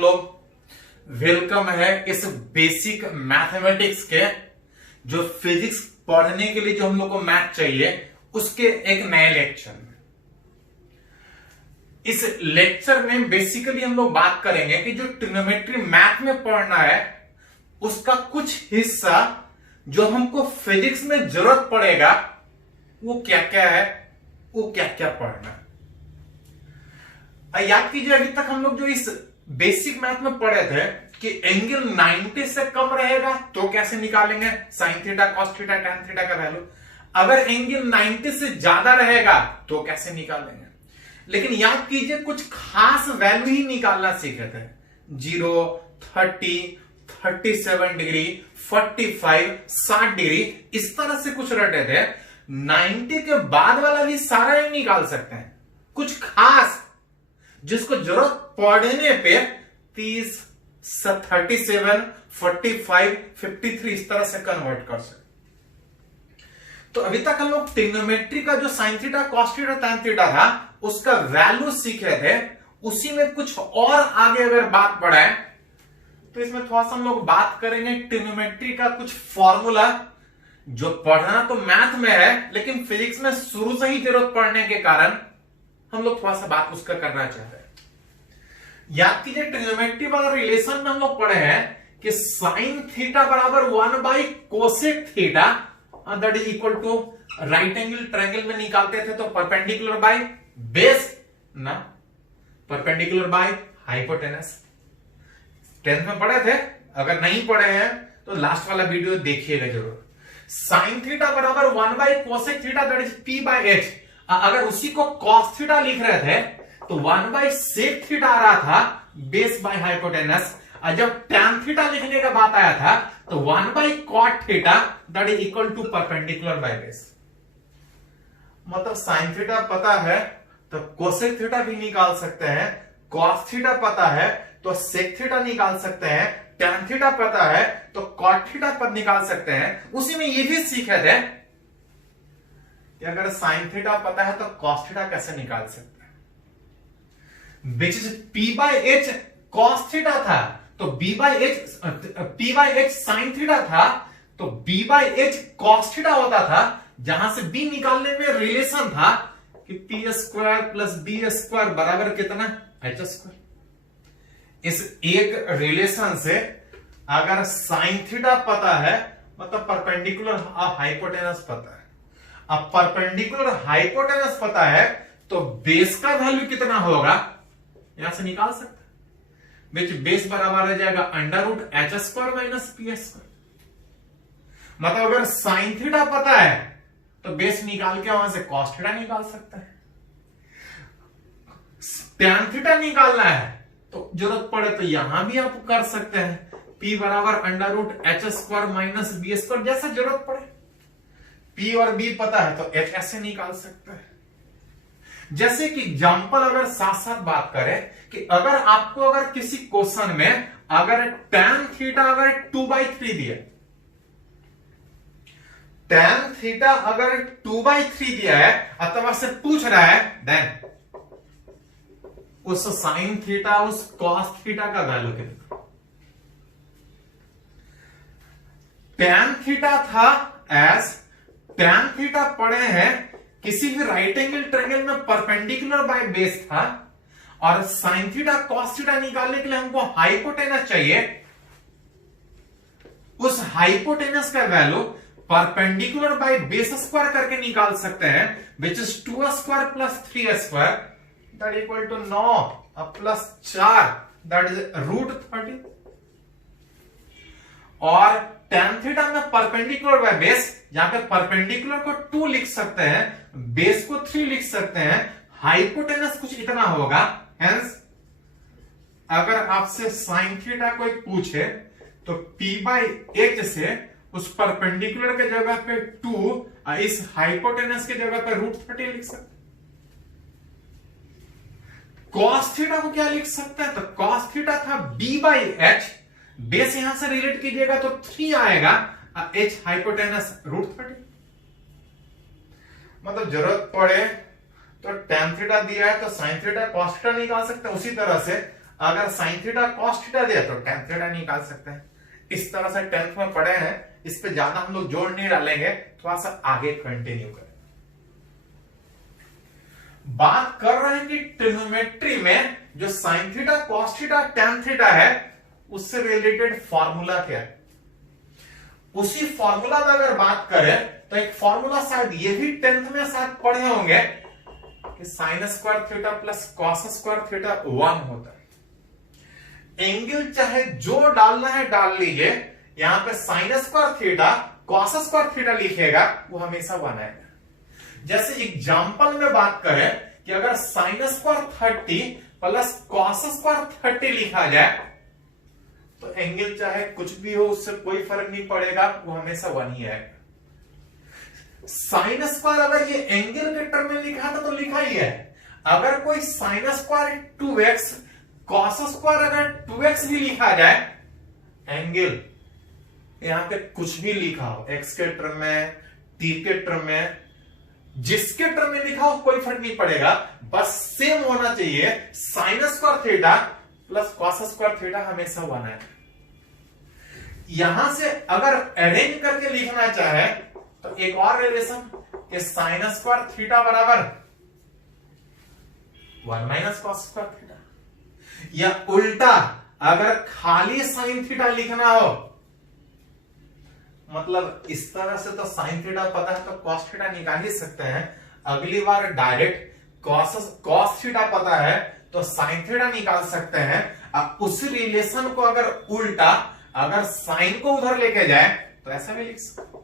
लोग। वेलकम है इस बेसिक मैथमेटिक्स के जो फिजिक्स पढ़ने के लिए जो हम लोग को मैथ चाहिए उसके एक नए लेक्चर में। इस लेक्चर में बेसिकली हम लोग बात करेंगे कि जो ट्रिग्नोमेट्री मैथ में पढ़ना है उसका कुछ हिस्सा जो हमको फिजिक्स में जरूरत पड़ेगा वो क्या क्या है, वो क्या क्या पढ़ना है। याद कीजिए अभी तक हम लोग जो इस बेसिक मैथ में पढ़े थे कि एंगल 90 से कम रहेगा तो कैसे निकालेंगे sine theta cos theta tan theta का वैल्यू। अगर एंगल 90 से ज्यादा रहेगा तो कैसे निकालेंगे। लेकिन याद कीजिए कुछ खास वैल्यू ही निकालना सीखे थे। 0, 30, 37 डिग्री, 45, 60 डिग्री, इस तरह से कुछ रटे थे। 90 के बाद वाला भी सारा ही निकाल सकते हैं। कुछ खास जिसको जरूरत पड़ने पे 30, 37, 45, 53 इस तरह से कन्वर्ट कर सकते। तो अभी तक हम लोग ट्रिग्नोमेट्री का जो sine theta cos theta tan theta था उसका वैल्यू सीखे थे। उसी में कुछ और आगे अगर बात बढ़ाए तो इसमें थोड़ा सा हम लोग बात करेंगे ट्रिग्नोमेट्री का कुछ फॉर्मूला जो पढ़ना तो मैथ में है लेकिन फिजिक्स में शुरू से ही जरूरत पड़ने के कारण हम लोग थोड़ा सा बात उसका करना चाहते हैं। याद कीजिए ट्रिग्नोमेट्री वाला रिलेशन में हम लोग पढ़े हैं कि साइन थीटा बराबर 1 cosec theta that is equal to right angle triangle में निकालते थे तो परपेंडिकुलर बाय बेस ना परपेंडिकुलर बाय हाइपोटेनस। 10th में पढ़े थे, अगर नहीं पढ़े हैं तो लास्ट वाला वीडियो देखिएगा जरूर। साइन थीटा बराबर 1 cosec theta that is P by H. अगर उसी को कॉस थीटा लिख रहे थे तो 1 सेक थीटा आ रहा था बेस बाय हाइपोटेनस। और जब टैन थीटा लिखने का बात आया था तो 1 cot theta that is equal to perpendicular by base. मतलब साइन थीटा पता है तो कोसेक थीटा भी निकाल सकते हैं, कॉस थीटा पता है तो सेक थीटा निकाल सकते हैं, टैन थीटा पता है तो कॉट थीटा पर निकाल सकते हैं। उसी में ये भी सीखे थे कि अगर साइन थीटा पता है तो कॉस थीटा कैसे निकाल सकते हैं। Which is P by H cos theta था तो B by H sine theta था तो B by H cos theta होता था। जहां से बी निकालने में रिलेशन था कि P square plus B square बराबर कितना एच स्क्वायर। इस एक रिलेशन से अगर साइन थीटा पता है मतलब परपेंडिकुलर हाइपोटेनस पता है। अब परपेंडिकुलर हाइपोटेनस पता है तो बेस का वैल्यू कितना होगा यहां से निकाल सकते हैं। विच बेस बराबर रह जाएगा under root H square minus P square. मतलब अगर साइन थीटा पता है तो बेस निकाल के वहां से कॉस थीटा निकाल सकता है। टैन थीटा निकालना है तो जरूरत पड़े तो यहां भी आप कर सकते हैं। P बराबर under root H square minus B square जैसा जरूरत पड़े। P और B पता है तो H ऐसे निकाल सकते हैं। जैसे कि एग्जांपल अगर साथ साथ बात करें कि अगर आपको अगर किसी क्वेश्चन में अगर tan थीटा अगर 2/3 दिया, tan थीटा अगर 2/3 दिया है अथवा से पूछ रहा है देन उस साइन थीटा उस कॉस थीटा का वैल्यू कितना। tan थीटा था एज tan थीटा पढ़े हैं किसी भी राइट एंगल ट्रायंगल में परपेंडिकुलर बाय बेस था और साइन थीटा कॉस थीटा निकालने के लिए हमको हाइपोटेनस चाहिए। उस हाइपोटेनस का value perpendicular by base square करके निकाल सकते हैं which is 2 square plus 3 square that equal to 9 plus 4 that is root 30। और tan थीटा में परपेंडिकुलर बाय बेस जहां पे परपेंडिकुलर को 2 लिख सकते हैं, बेस को 3 लिख सकते हैं, हाइपोटेनस कुछ इतना होगा। हेंस अगर आपसे साइन थीटा कोई पूछे तो P बाय एच से उस परपेंडिकुलर के जगह पे 2 इस हाइपोटेनस के जगह पे रूट 30 लिख सकते हैं। कॉस थीटा को क्या लिख सकते हैं तो कॉस थीटा था B बाय एच, बेस यहां से रिलेट कीजिएगा तो 3 आएगा, H हाइपोटेनस रूट 30। मतलब जरूरत पड़े तो tan थीटा दिया है तो sin थीटा cos थीटा निकाल सकते हैं। उसी तरह से अगर साइन थीटा कॉस थीटा दे तो टेन थीटा निकाल सकते हैं। इस तरह से 10th में पढ़े हैं, इस पे ज्यादा हम लोग जोड़ नहीं डालेंगे, थोड़ा सा आगे कंटिन्यू करें। बात कर रहे हैं कि ट्रिग्नोमेट्री में जो sine theta cos theta tan theta है उससे रिलेटेड फॉर्मूला क्या है। उसी फॉर्मूला में अगर बात करें तो एक फॉर्मूला शायद ये भी 10th में शायद पढ़े होंगे कि sign square theta plus cos square theta 1 होता है। एंगल चाहे जो डालना है डाल लीजिए, यहां पे sign square theta cos square theta लिखेगा वो हमेशा 1 आएगा। जैसे एग्जांपल में बात करें कि अगर sine square 30 plus cos square 30 लिखा जाए तो एंगल चाहे कुछ भी हो उससे कोई फर्क नहीं पड़ेगा, वो हमेशा 1 ही आएगा। साइन स्क्वायर अगर ये एंगल के टर्म में लिखा था तो लिखा ही है। अगर कोई sine square 2x cos square अगर 2x भी लिखा जाए, एंगल यहां पे कुछ भी लिखा हो, x के टर्म में, t के टर्म में, जिसके टर्म में लिखा हो कोई फर्क नहीं पड़ेगा, बस सेम होना चाहिए। Sign square theta plus cos square theta हमेशा 1 है। यहां से अगर अरेंज करके लिखना चाहे तो एक और रिलेशन कि साइन स्क्वायर थीटा बराबर 1 माइनस कॉस स्क्वायर थीटा, या उल्टा अगर खाली साइन थीटा लिखना हो, मतलब इस तरह से तो साइन थीटा पता है तो कॉस थीटा निकाल ही सकते हैं। अगली बार डायरेक्ट कॉस थीटा पता है तो साइन थीटा निकाल सकते हैं। अब उस रिलेशन को अगर उल्टा अगर साइन को उधर लेके जाए तो ऐसा भी लिख सकते,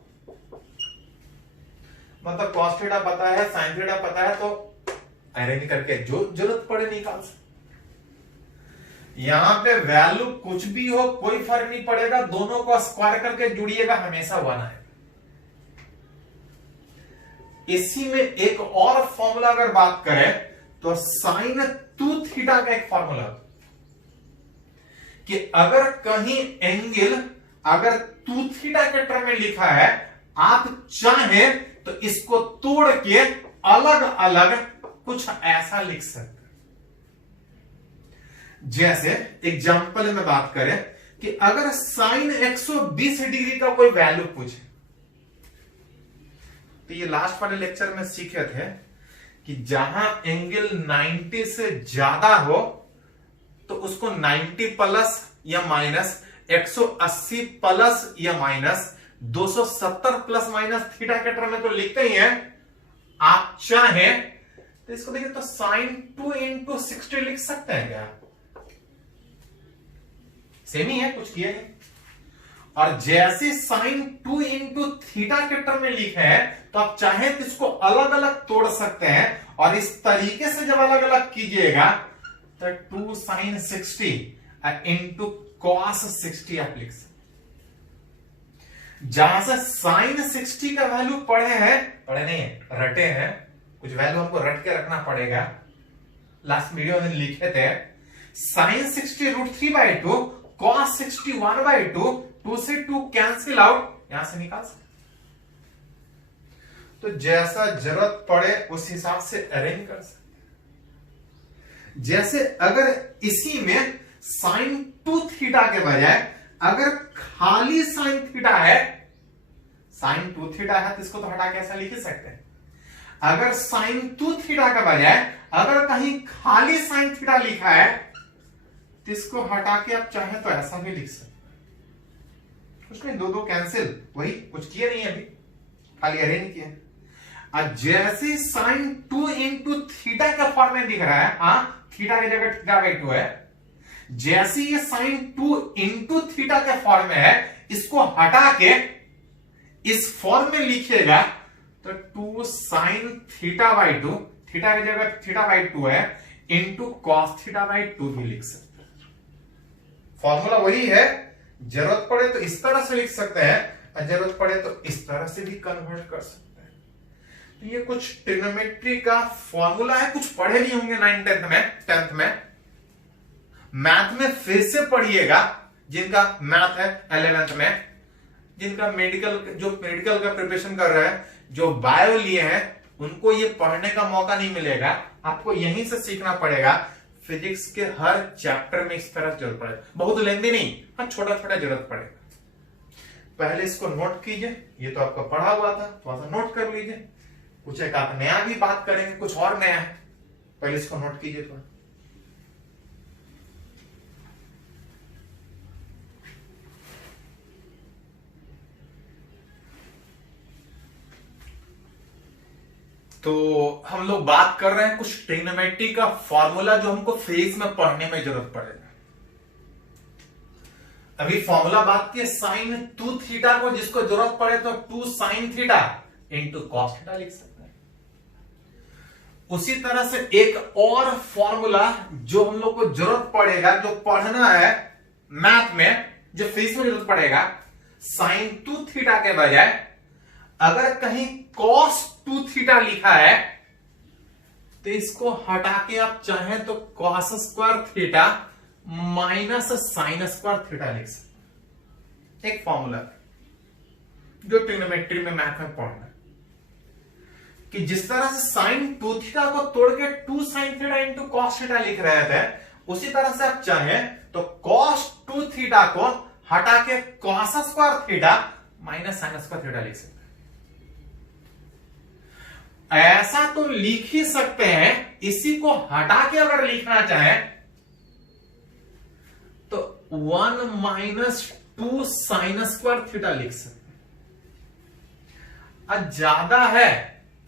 मतलब कॉस थीटा पता है साइन थीटा पता है तो अरेंज करके जो जरूरत पड़े निकाल सकते। यहां पे वैल्यू कुछ भी हो कोई फर्क नहीं पड़ेगा, दोनों को स्क्वायर करके जुड़िएगा हमेशा 1 आएगा। इसी में एक और फॉर्मूला अगर बात करें तो साइन 2 थीटा का एक फॉर्मूला कि अगर कहीं एंगल अगर 2 थीटा के टर्म में लिखा है, आप चाहे तो इसको तोड़ के अलग अलग कुछ ऐसा लिख सकते। जैसे एग्जांपल में बात करें कि अगर साइन 120 डिग्री का कोई वैल्यू पूछे, तो ये लास्ट वाले लेक्चर में सीखे थे कि जहां एंगल 90 से ज्यादा हो तो उसको 90 प्लस या माइनस, 180 प्लस या माइनस, 270 प्लस माइनस थीटा के टर्म में तो लिखते ही हैं। आप चाहे तो इसको देखिए तो साइन 2 इंटू 60 लिख सकते हैं क्या, सेम ही है, कुछ किया नहीं। और जैसे साइन 2 इंटू थीटा के टर्म में लिखे है तो आप चाहे तो इसको अलग अलग तोड़ सकते हैं, और इस तरीके से जब अलग अलग कीजिएगा तो 2 साइन 60 इंटू कॉस 60 आप लिख सकते। जहां से साइन 60 का वैल्यू पढ़े नहीं है, रटे हैं, कुछ वैल्यू हमको रट के रखना पड़ेगा। लास्ट वीडियो में लिखे थे साइन 60 √3/2 कॉस 60 1/2, 2 से 2 कैंसिल आउट, यहां से निकाल सकते। तो जैसा जरूरत पड़े उस हिसाब से अरेंज कर सकते। जैसे अगर इसी में साइन 2 थीटा के बजाय अगर खाली साइन थीटा है, साइन 2 थीटा है तो इसको तो हटा के ऐसा लिख सकते हैं। अगर साइन 2 थीटा के बजाय अगर कहीं खाली साइन थीटा लिखा है तो इसको हटा के आप चाहे तो ऐसा भी लिख सकते। कुछ नहीं, 2 कैंसिल, वही कुछ किया नहीं अभी, खाली अरेंज किया। जैसे साइन 2 इंटू थीटा का फॉर्म में दिख रहा है, हाँ थीटा की जगह थीटा/2 है, जैसे ये साइन 2 इंटू थीटा के फॉर्म में है, इसको हटा के इस फॉर्म में लिखिएगा तो 2 साइन थीटा/2, थीटा की जगह थीटा/2 है, इंटू कॉस थीटा/2 भी लिख सकते हैं। फॉर्मूला वही है, जरूरत पड़े तो इस तरह से लिख सकते हैं और जरूरत पड़े तो इस तरह से भी कन्वर्ट कर सकते हैं। तो ये कुछ ट्रिग्नोमेट्री का फॉर्मूला है, कुछ पढ़े नहीं होंगे 9th में 10th में। मैथ में फिर से पढ़िएगा, जिनका मैथ है 11th में, जिनका मेडिकल का प्रिपरेशन कर रहे हैं, जो बायो लिए हैं, उनको ये पढ़ने का मौका नहीं मिलेगा, आपको यहीं से सीखना पड़ेगा। फिजिक्स के हर चैप्टर में इस तरह जरूरत पड़ेगा, बहुत लेंदी नहीं, हाँ छोटा छोटा जरूरत पड़ेगा। पहले इसको नोट कीजिए, ये तो आपका पढ़ा हुआ था, थोड़ा सा नोट कर लीजिए। कुछ एक आप नया भी बात करेंगे, कुछ और नया है, पहले इसको नोट कीजिए थोड़ा। तो हम लोग बात कर रहे हैं कुछ ट्रिग्नोमेट्री का फॉर्मूला जो हमको फिजिक्स में पढ़ने में जरूरत पड़ेगा। अभी फॉर्मूला बात की साइन 2 थीटा को, जिसको जरूरत पड़े तो 2 sine theta into cos theta लिख सकते हैं। उसी तरह से एक और फॉर्मूला जो हम लोग को जरूरत पड़ेगा, जो पढ़ना है मैथ में, जो फिजिक्स में जरूरत पड़ेगा, साइन 2 थीटा के बजाय अगर कहीं कॉस 2 थीटा लिखा है तो इसको हटा के आप चाहें तो cos square theta minus sign square theta लिख सकते। एक फॉर्मूला जो ट्रिग्नोमेट्री में मैथ में पढ़ना है कि जिस तरह से साइन 2 थीटा को तोड़ के 2 sine theta into cos theta लिख रहे थे, उसी तरह से आप चाहें तो कॉस 2 थीटा को हटा के cos square theta minus sign square theta लिख सकते। ऐसा तो लिख ही सकते हैं, इसी को हटा के अगर लिखना चाहें तो 1 माइनस 2 साइन स्क्वायर थीटा लिख सकते हैं। ज्यादा है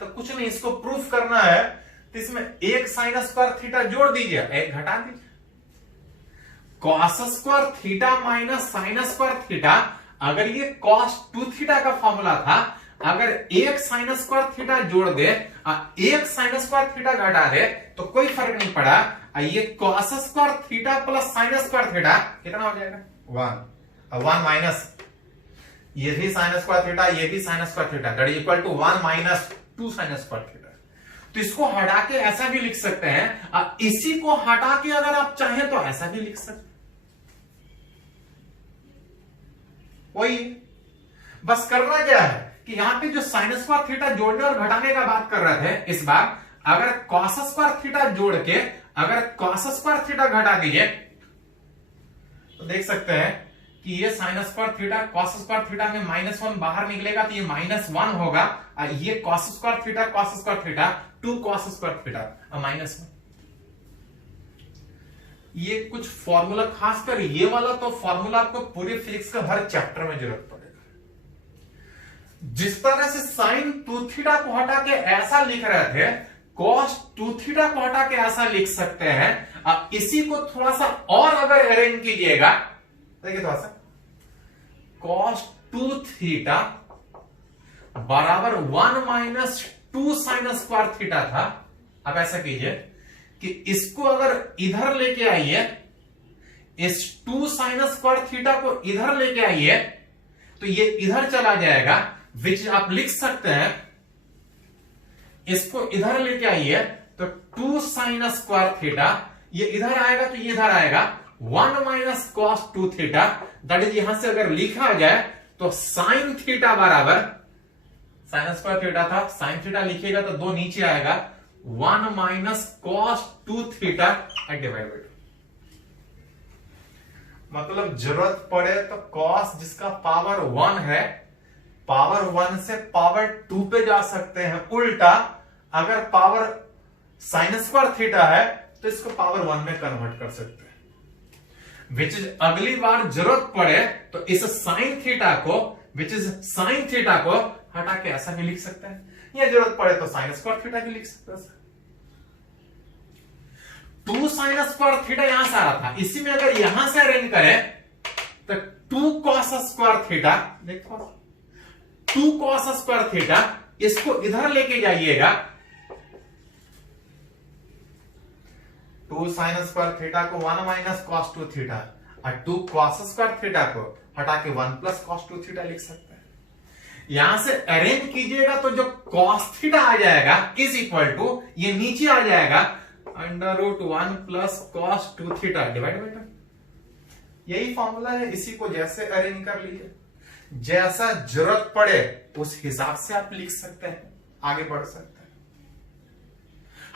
तो कुछ नहीं, इसको प्रूफ करना है तो इसमें एक साइन स्क्वायर थीटा जोड़ दीजिए, एक घटा दीजिए। Cos square theta minus sign square theta, अगर ये कॉस 2 थीटा का फॉर्मूला था, अगर एक साइन स्क्वायर थीटा जोड़ दे और एक साइन स्क्वायर थीटा घटा दे तो कोई फर्क नहीं पड़ा। ये cos square theta plus sign square theta कितना हो जाएगा? 1 और 1 माइनस ये भी साइन स्क्वायर थीटा, ये भी sine square theta, that is equal to 1 minus 2 sine square theta. तो इसको हटा के ऐसा भी लिख सकते हैं, और इसी को हटा के अगर आप चाहें तो ऐसा भी लिख सकते हैं। वही बस करना क्या है कि यहां पे जो साइन स्क्वायर थीटा जोड़ने और घटाने का बात कर रहे थे, इस बार अगर कॉस स्क्वायर थीटा जोड़ के अगर कॉस स्क्वायर थीटा घटा दीजिए तो देख सकते हैं कि ये sign square theta cos square theta में -1 बाहर निकलेगा तो ये -1 होगा, और ये cos square theta cos square theta 2 cos square theta और -1। ये कुछ फॉर्मूला, खासकर ये वाला तो फॉर्मूला आपको पूरे फिजिक्स का हर चैप्टर में जरूरत पड़ेगा। जिस तरह से साइन 2 थीटा को हटा के ऐसा लिख रहे थे, कॉस 2 थीटा को हटा के ऐसा लिख सकते हैं। अब इसी को थोड़ा सा और अगर अरेंज कीजिएगा, देखिए थोड़ा सा, कॉस 2 थीटा बराबर 1 माइनस 2 साइन स्क्वायर थीटा था। अब ऐसा कीजिए कि इसको अगर इधर लेके आइए, इस 2 साइन स्क्वायर थीटा को इधर लेके आइए तो ये इधर चला जाएगा, विच आप लिख सकते हैं, इसको इधर लेके आइए तो 2 साइन स्क्वायर थीटा, ये इधर आएगा तो ये इधर आएगा 1 minus cos 2 theta, that is यहां से अगर लिखा जाए तो साइन थीटा बराबर, साइन स्क्वायर थीटा था, साइन थीटा लिखिएगा तो 2 नीचे आएगा, 1 minus cos 2 theta divide bye 2। मतलब जरूरत पड़े तो कॉस जिसका पावर 1 है, पावर 1 से पावर 2 पे जा सकते हैं। उल्टा अगर पावर साइन स्क्वायर थीटा है तो इसको पावर 1 में कन्वर्ट कर सकते हैं। विच इज अगली बार जरूरत पड़े तो इस साइन थीटा को, विच इज साइन थीटा को हटा के ऐसा भी लिख सकते हैं, या जरूरत पड़े तो साइन स्क्वायर थीटा भी लिख सकते हैं। 2 साइन स्क्वायर थीटा यहां से आ रहा था, इसी में अगर यहां से अरेंज करें तो 2 कॉस स्क्वायर थीटा, देखो 2 कॉस स्क्वायर थीटा, इसको इधर लेके जाइएगा, 2 साइन स्क्वायर थीटा को 1 माइनस कॉस 2 थीटा और 2 कॉस स्क्वायर थीटा को हटा के 1 प्लस कॉस 2 थीटा लिख सकते हैं। यहां से अरेंज कीजिएगा तो जो कॉस थीटा आ जाएगा इज इक्वल टू, ये नीचे आ जाएगा √1 plus cos 2 theta divide bye 2। यही फॉर्मूला है, इसी को जैसे अरेंज कर लीजिए, जैसा जरूरत पड़े उस हिसाब से आप लिख सकते हैं, आगे बढ़ सकते हैं।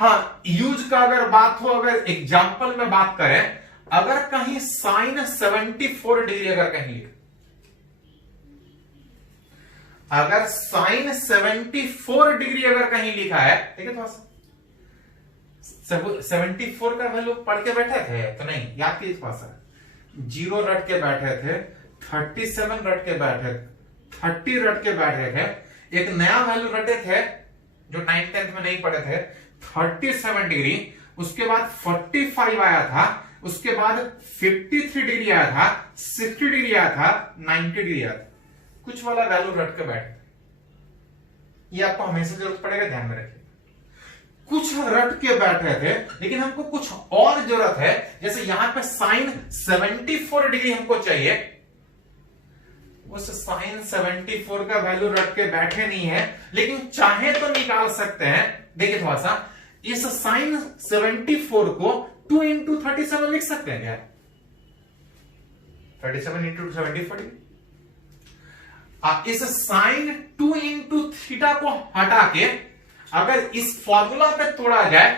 हाँ, यूज का अगर बात हो, अगर एग्जाम्पल में बात करें, अगर कहीं साइन 74 डिग्री अगर कहीं लिखा, अगर साइन 74 डिग्री अगर कहीं लिखा है, ठीक है, थोड़ा सा 74 का वैल्यू पढ़ के बैठे थे तो नहीं याद कीजिए, थोड़ा सा 0 रट के बैठे थे, 37 रट के बैठे, 30 रट के बैठे थे, एक नया वैल्यू रटे थे जो 9th 10th में नहीं पढ़े थे, 37 डिग्री, उसके बाद 45 आया था, उसके बाद 53 डिग्री आया था, 60 डिग्री आया था, 90 डिग्री आया था, कुछ वाला वैल्यू रट के बैठे, ये आपको हमेशा जरूरत पड़ेगा, ध्यान में रखिए। कुछ रट के बैठे थे, लेकिन हमको कुछ और जरूरत है, जैसे यहां पे साइन 74 डिग्री हमको चाहिए, उस साइन 74 का वैल्यू रट के बैठे नहीं है, लेकिन चाहे तो निकाल सकते हैं। देखिए थोड़ा सा, इस साइन 74 को 2 इंटू 37 लिख सकते हैं क्या? 37 इंटू 74। इस साइन 2 इंटू थीटा को हटा के अगर इस फॉर्मूला पे तोड़ा जाए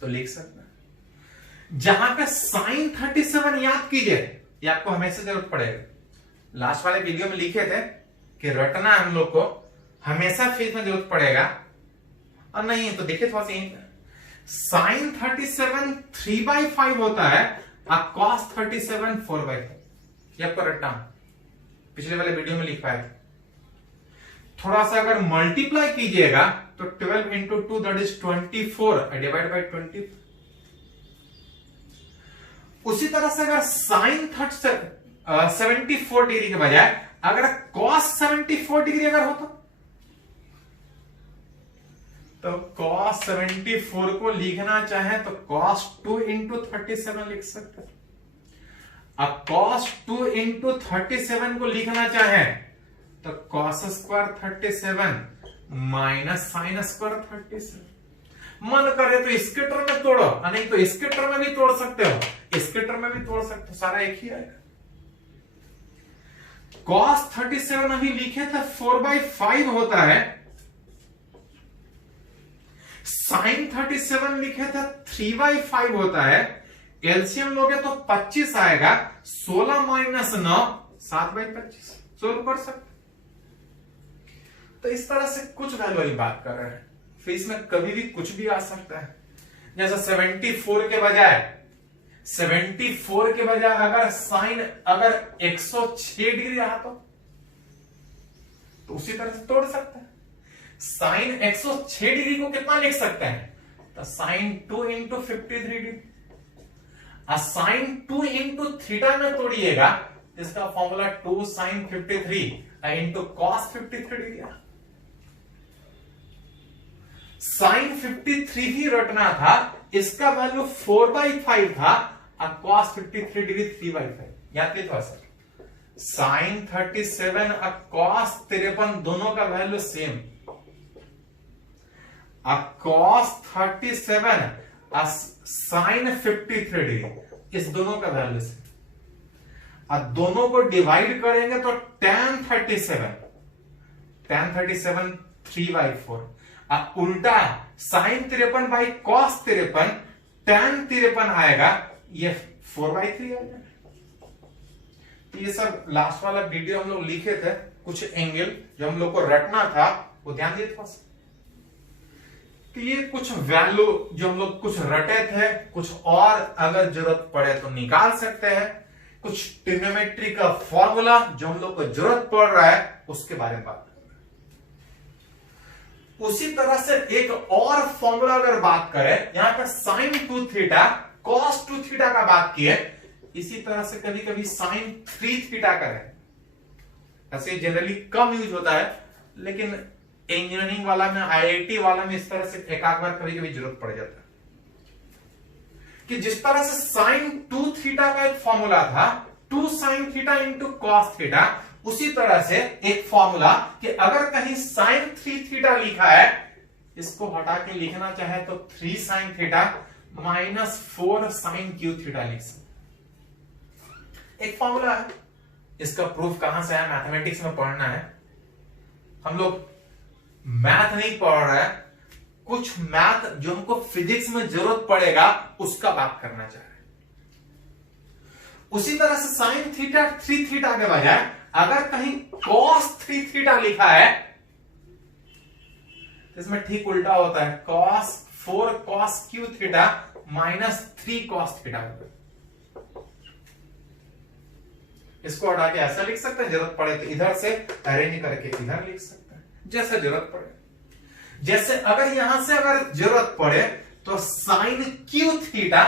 तो लिख सकते हैं। जहां पे साइन 37 याद कीजिए, ये आपको हमेशा जरूरत पड़ेगा, लास्ट वाले वीडियो में लिखे थे कि रटना हम लोग को हमेशा फेज में जरूरत पड़ेगा, और नहीं तो देखिए थोड़ा सा, साइन 37 3/5 होता है और कॉस 37 4/5, ये आपको रटना, पिछले वाले वीडियो में लिख पाए थे। थोड़ा सा अगर मल्टीप्लाई कीजिएगा तो 12 into 2 that is 24 divide by 20। उसी तरह से अगर साइन 74 डिग्री के बजाय अगर कॉस 74 डिग्री अगर हो तो कॉस 74 को लिखना चाहे तो कॉस 2 इंटू 37 लिख सकते हैं। अब cos 2 इंटू 37 को लिखना चाहे तो cos square 37 minus sine square 37। मन करे तो इसके टर्म में तोड़ो, नहीं तो इसके टर्म में भी तोड़ सकते हो, इसके टर्म में भी तोड़ सकते हो, सारा एक ही आएगा। cos 37 अभी लिखे थे 4/5 होता है, साइन 37 लिखे थे 3/5 होता है, एलसीएम लोगे तो 25 आएगा, 16 माइनस 9 7/25, सोल्व कर सकते। तो इस तरह से कुछ वैल्यू वाली बात कर रहे हैं, फिर इसमें कभी भी कुछ भी आ सकता है। जैसे 74 के बजाय अगर साइन अगर 106 डिग्री रहा तो उसी तरह से तोड़ सकते हैं। साइन 106 डिग्री को कितना लिख सकते हैं? तो sine 2 into 53 degree. Sine 2 into theta में तोड़िएगा, इसका formula 2 sine 53 into cos 53 degree. Sine 53 भी रटना था, इसका वैल्यू 4/5 था और कॉस 53 डिग्री 3/5। याद कीजिए थोड़ा सा, साइन 37 और कॉस 53 दोनों का वैल्यू सेम, कॉस 37 और साइन 53 डिग्री, इस दोनों का वैल्यू से और दोनों को डिवाइड करेंगे तो tan 37 3/4 और उल्टा साइन 53 बाई कॉस 53 tan 53 आएगा, ये 4/3 आएगा। ये सब लास्ट वाला वीडियो हम लोग लिखे थे, कुछ एंगल जो हम लोग को रटना था वो ध्यान दिए थोड़ा सा। तो ये कुछ वैल्यू जो हम लोग कुछ रटे थे, कुछ और अगर जरूरत पड़े तो निकाल सकते हैं, कुछ ट्रिग्नोमेट्री का फॉर्मूला जो हम लोग को जरूरत पड़ रहा है उसके बारे में बात कर रहे हैं। उसी तरह से एक और फॉर्मूला अगर बात करें, यहां पर साइन 2 थीटा कॉस 2 थीटा का बात किए, इसी तरह से कभी कभी साइन 3 थीटा करें। ऐसे जनरली कम यूज होता है, लेकिन इंजीनियरिंग वाला में, आईआईटी वाला में इस तरह से एक आध बार कभी कभी जरूरत पड़ जाता है कि जिस तरह से साइन 2 थीटा का एक फॉर्मूला था 2 sine theta into cos theta, उसी तरह से एक फॉर्मूला कि अगर कहीं साइन 3 थीटा लिखा है, इसको हटा के लिखना चाहे तो 3 sine theta minus 4 sine cube theta लिख सकते। एक फॉर्मूला है, इसका प्रूफ कहां से आया, मैथमेटिक्स में पढ़ना है। हम लोग मैथ नहीं पढ़ रहे हैं, कुछ मैथ जो हमको फिजिक्स में जरूरत पड़ेगा उसका बात करना चाह रहे हैं। उसी तरह से साइन थीटा 3 थीटा के बजाय अगर कहीं कॉस 3 थीटा लिखा है तो इसमें ठीक उल्टा होता है, cos 4 cos Q theta minus 3 cos theta होगा। इसको हटा के ऐसा लिख सकते हैं, जरूरत पड़े तो इधर से अरेंज करके इधर लिख सकते हैं, जैसे जरूरत पड़े। जैसे अगर यहां से अगर जरूरत पड़े तो साइन क्यू थीटा,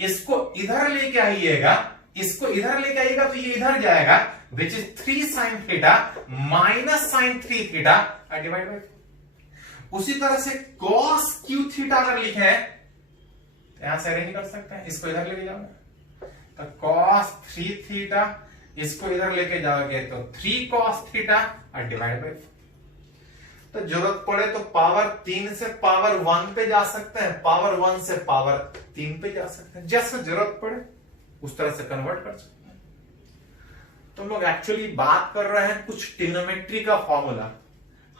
इसको इधर लेके आइएगा, इसको इधर लेके आइएगा तो ये इधर जाएगा, which is 3 sine theta minus sine 3 theta divide by. उसी तरह से कॉस क्यू थीटा अगर लिखे हैं तो यहां से अरेंज कर सकते हैं, इसको इधर लेके जाओगे तो कॉस 3 थीटा, इसको इधर लेके जाओगे तो 3 कॉस थीटा और डिवाइड बाय। तो जरूरत पड़े तो पावर 3 से पावर 1 पे जा सकते हैं, पावर 1 से पावर 3 पे जा सकते हैं, जैसे जरूरत पड़े उस तरह से कन्वर्ट कर सकते हैं। तो हम लोग एक्चुअली बात कर रहे हैं कुछ ट्रिग्नोमेट्री का फॉर्मूला।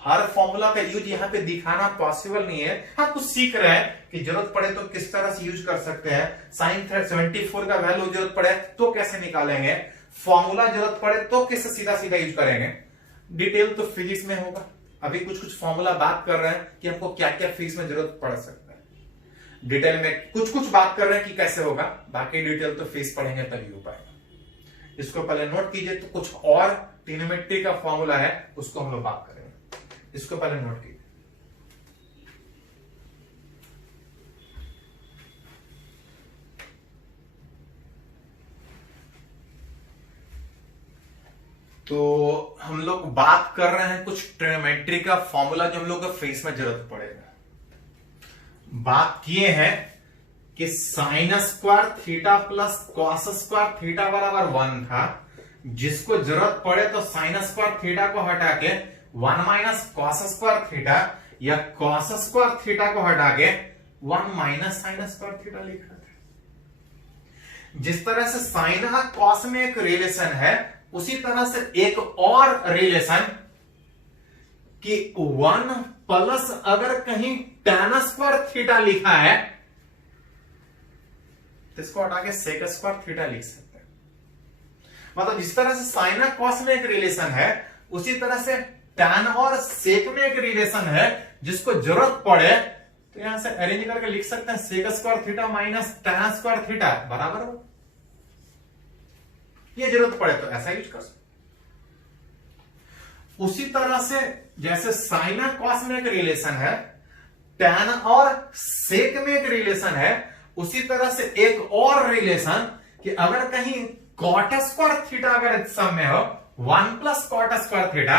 हर फॉर्मूला का यूज यहाँ पे दिखाना पॉसिबल नहीं है, हाँ कुछ सीख रहे हैं कि जरूरत पड़े तो किस तरह से यूज कर सकते हैं। साइन 74 का वैल्यू जरूरत पड़े तो कैसे निकालेंगे, फॉर्मूला जरूरत पड़े तो कैसे सीधा सीधा यूज करेंगे। डिटेल तो फिजिक्स में होगा, अभी कुछ कुछ फॉर्मूला बात कर रहे हैं कि हमको क्या क्या फिजिक्स में जरूरत पड़ सकता है। डिटेल में कुछ कुछ बात कर रहे हैं कि कैसे होगा, बाकी डिटेल तो फिजिक्स पढ़ेंगे तभी हो पाएगा। इसको पहले नोट कीजिए, तो कुछ और ट्रिग्नोमेट्री का फॉर्मूला है उसको हम लोग बात करेंगे, इसको पहले नोट कीजिए। तो हम लोग बात कर रहे हैं कुछ ट्रिग्नोमेट्री का फॉर्मूला जो हम लोग को फिजिक्स में जरूरत पड़ेगा। बात किए हैं कि sign square theta plus cos square theta बराबर 1 था, जिसको जरूरत पड़े तो साइन स्क्वायर थीटा को हटा के 1 माइनस कॉस स्क्वायर थीटा या कॉस स्क्वायर थीटा को हटा के 1 माइनस साइन स्क्वायर थीटा लिख रहे थे। जिस तरह से साइन और कॉस में एक रिलेशन है, उसी तरह से एक और रिलेशन कि 1 प्लस अगर कहीं tan स्क्वायर थीटा लिखा है तो इसको हटा के सेक स्क्वायर थीटा लिख सकते हैं। मतलब जिस तरह से साइन और कॉस में एक रिलेशन है, उसी तरह से tan और सेक में एक रिलेशन है, जिसको जरूरत पड़े तो यहां से अरेंज करके लिख सकते हैं sec square theta minus tan square theta बराबर हो। ये जरूरत पड़े तो ऐसा यूज कर सकते। उसी तरह से जैसे साइन और कॉस में एक रिलेशन है, tan और सेक में एक रिलेशन है, उसी तरह से एक और रिलेशन कि अगर कहीं कॉट स्क्वायर थीटा अगर सम में हो 1 प्लस कॉट स्क्वायर थीटा,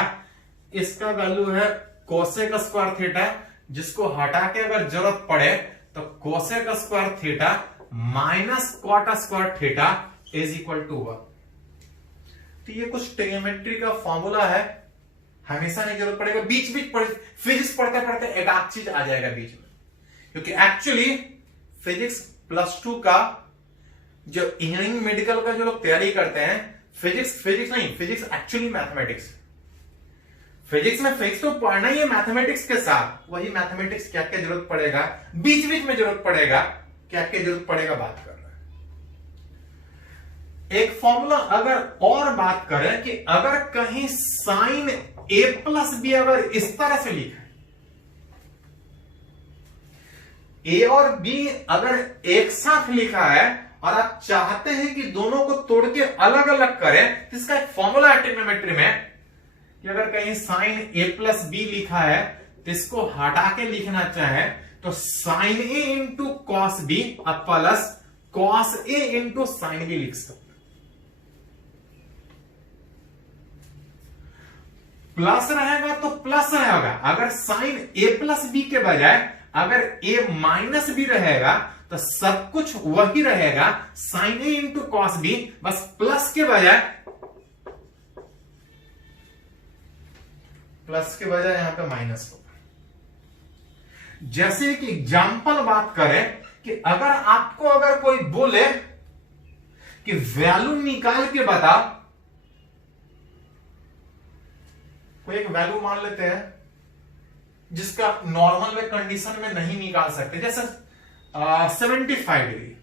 इसका वैल्यू है कोसेक स्क्वायर थीटा, जिसको हटा के अगर जरूरत पड़े तो cosec square theta minus cot square theta is equal to 1। तो ये कुछ ट्रिग्नोमेट्री का फॉर्मूला है, हमेशा नहीं जरूरत पड़ेगा, बीच बीच फिजिक्स पढ़ते पढ़ते एक आध चीज आ जाएगा बीच में, क्योंकि एक्चुअली फिजिक्स +2 का जो इंजीनियरिंग मेडिकल का जो लोग तैयारी करते हैं, फिजिक्स नहीं, फिजिक्स एक्चुअली मैथमेटिक्स। फिजिक्स में फिजिक्स तो पढ़ना ही है मैथमेटिक्स के साथ, वही मैथमेटिक्स क्या क्या जरूरत पड़ेगा, बीच बीच में जरूरत पड़ेगा, क्या क्या जरूरत पड़ेगा बात कर रहे हैं। एक फॉर्मूला अगर और बात करें कि अगर कहीं साइन a प्लस बी अगर इस तरह से लिखा है, a और b अगर एक साथ लिखा है और आप चाहते हैं कि दोनों को तोड़ के अलग अलग करें, तो इसका एक फॉर्मूला है ट्रिग्नोमेट्री में कि अगर कहीं साइन a प्लस बी लिखा है तो इसको हटा के लिखना चाहे तो sine a into cos B plus cos a into sine B लिख सकते। प्लस रहेगा तो प्लस रहेगा, अगर साइन a प्लस बी के बजाय अगर a माइनस बी रहेगा तो सब कुछ वही रहेगा, sine a into cos B, बस प्लस के बजाय यहां पे माइनस होगा। जैसे कि एग्जाम्पल बात करें कि अगर आपको अगर कोई बोले कि वैल्यू निकाल के बता। कोई एक वैल्यू मान लेते हैं जिसका नॉर्मल में कंडीशन में नहीं निकाल सकते, जैसे 75 डिग्री।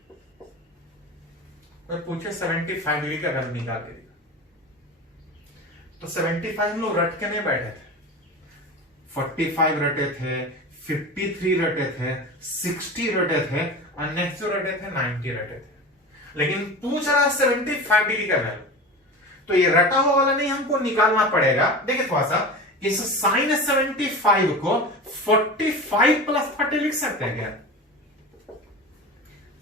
कोई पूछे 75 डिग्री का वैल्यू निकाल के दिया, तो 75 हम लोग रट के नहीं बैठे थे, 45 रटे थे, 53 रटे थे, 60 रटे थे, और नेक्स्ट जो रटे थे 90 रटे थे, लेकिन पूछ रहा है 75 डिग्री का वैल्यू। तो ये रटा हुआ वाला नहीं, हमको निकालना पड़ेगा। देखिए थोड़ा सा, इस साइन 75 को 45 प्लस 30 लिख सकते हैं क्या?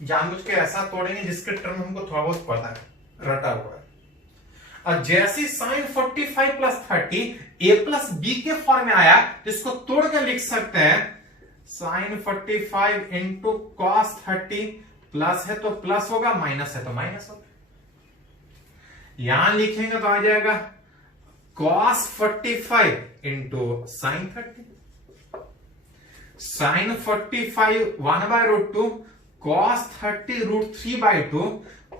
जानबूझ के ऐसा तोड़ेंगे जिसके टर्म हमको थोड़ा बहुत पता है, रटा हुआ है। और जैसे साइन 45 प्लस 30 ए प्लस बी के फॉर्म में आया, तो इसको तोड़ के लिख सकते हैं साइन 45 इंटू कॉस 30, प्लस है तो प्लस होगा, माइनस है तो माइनस होगा। यहां लिखेंगे तो आ जाएगा cos 45 into sine 30, sine 45 1/√2, cos 30 √3/2,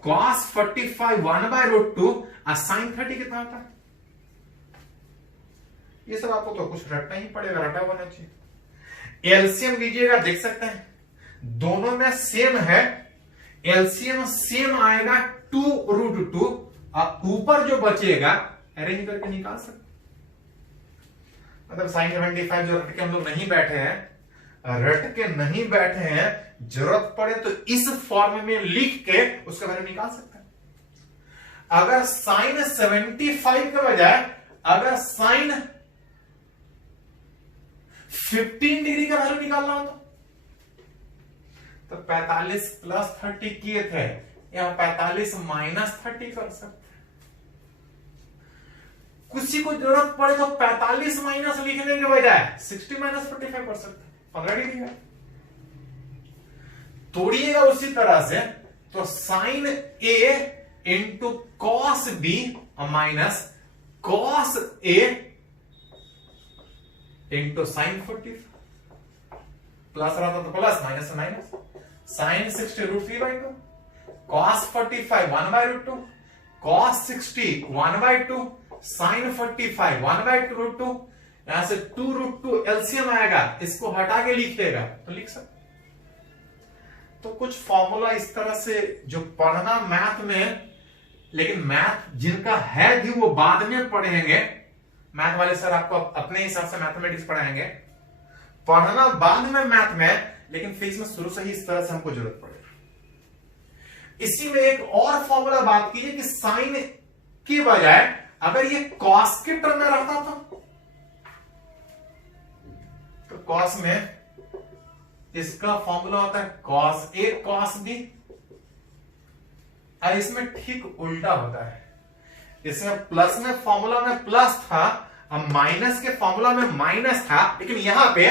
cos 45 1/√2, और साइन 30 कितना होता है? ये सब आपको तो कुछ रटना ही पड़ेगा, रटा होना चाहिए। एलसीएम लीजिएगा, देख सकते हैं दोनों में सेम है, एलसीएम सेम आएगा 2√2, और ऊपर जो बचेगा अरेंज करके निकाल सकते। मतलब साइन 75 जो रट के हम लोग नहीं बैठे हैं, रट के नहीं बैठे हैं, जरूरत पड़े तो इस फॉर्म में लिख के उसका वैल्यू निकाल सकते हैं। अगर साइन 75 के बजाय अगर साइन 15 डिग्री का वैल्यू निकालना हो तो 45 प्लस 30 किए थे, यहां 45 माइनस 30 कर सकते। किसी को जरूरत पड़े तो 45 माइनस लिखने के बजाय 60 माइनस 45 कर सकते, 15 डिग्री है। तोड़िएगा उसी तरह से, तो sine A into cos B minus cos A into sine 45, plus रहता तो plus, minus minus, sine 60 √3/2, cos 45 1/√2, cos 60 1/2, sine 45 1/√2, यहां से 2√2 एलसीएम आएगा, इसको हटा के लिखिएगा तो लिख सकते। तो कुछ फॉर्मूला इस तरह से जो पढ़ना मैथ में, लेकिन मैथ जिनका है भी वो बाद में पढ़ेंगे, मैथ वाले सर आपको अपने हिसाब से मैथमेटिक्स पढ़ाएंगे, पढ़ना बाद में मैथ में, लेकिन फिजिक्स में शुरू से ही इस तरह से हमको जरूरत पड़ेगा। इसी में एक और फॉर्मूला बात कीजिए कि साइन की बजाय अगर ये कॉस के टर्म में रहता था, तो कॉस में इसका फॉर्मूला होता है कॉस ए कॉस बी, और इसमें ठीक उल्टा होता है। इसमें प्लस में फॉर्मूला में प्लस था, अब माइनस के फॉर्मूला में माइनस था, लेकिन यहां पे